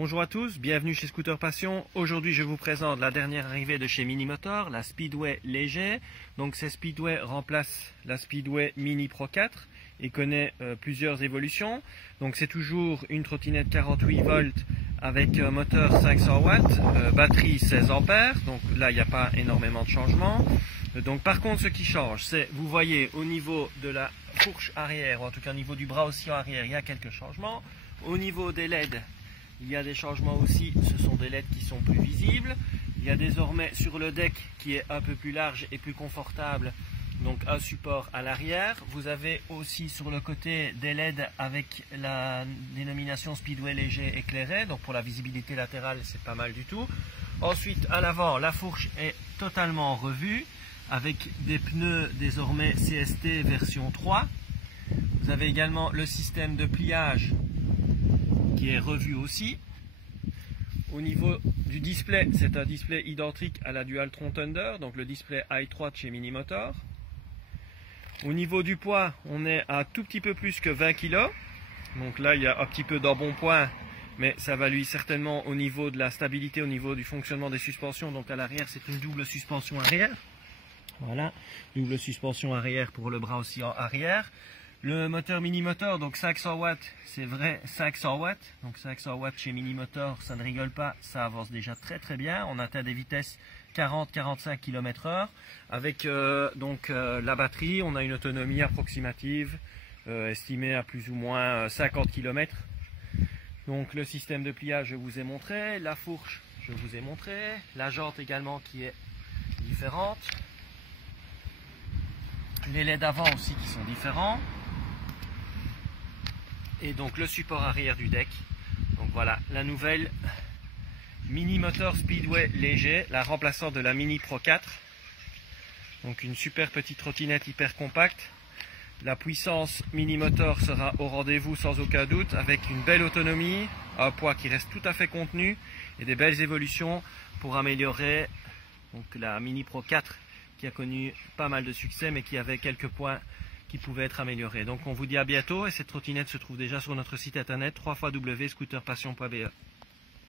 Bonjour à tous, bienvenue chez Scooter Passion. Aujourd'hui je vous présente la dernière arrivée de chez Minimotor, la Speedway léger. Donc cette Speedway remplace la Speedway Mini Pro 4 et connaît plusieurs évolutions. Donc c'est toujours une trottinette 48 volts avec moteur 500 watts, batterie 16 ampères. Donc là il n'y a pas énormément de changements. Donc par contre ce qui change, c'est, vous voyez au niveau de la fourche arrière, ou en tout cas au niveau du bras oscillant arrière, il y a quelques changements. Au niveau des LED, il y a des changements aussi, ce sont des LED qui sont plus visibles. Il y a désormais sur le deck qui est un peu plus large et plus confortable, donc un support à l'arrière. Vous avez aussi sur le côté des LED avec la dénomination Speedway léger éclairé, donc pour la visibilité latérale c'est pas mal du tout. Ensuite à l'avant, la fourche est totalement revue avec des pneus désormais CST version 3. Vous avez également le système de pliage qui est revu aussi. Au niveau du display, c'est un display identique à la Dualtron Thunder, donc le display i3 de chez Minimotor. Au niveau du poids, on est à tout petit peu plus que 20 kg. Donc là, il y a un petit peu d'embonpoint, mais ça va lui certainement au niveau de la stabilité, au niveau du fonctionnement des suspensions. Donc à l'arrière, c'est une double suspension arrière. Voilà, double suspension arrière pour le bras oscillant arrière. Le moteur Minimotor, donc 500 watts, c'est vrai 500 watts. Donc 500 watts chez Minimotor, ça ne rigole pas, ça avance déjà très bien. On atteint des vitesses 40-45 km/h. Avec la batterie, on a une autonomie approximative estimée à plus ou moins 50 km. Donc le système de pliage, je vous ai montré. La fourche, je vous ai montré. La jante également qui est différente. Les LED avant aussi qui sont différents. Et donc le support arrière du deck. Donc voilà, la nouvelle Minimotor Speedway léger, la remplaçante de la Mini Pro 4. Donc une super petite trottinette hyper compacte. La puissance Minimotor sera au rendez-vous sans aucun doute, avec une belle autonomie, un poids qui reste tout à fait contenu et des belles évolutions pour améliorer donc la Mini Pro 4 qui a connu pas mal de succès mais qui avait quelques points qui pouvaient être améliorés. Donc on vous dit à bientôt, et cette trottinette se trouve déjà sur notre site internet www.scooterpassion.be.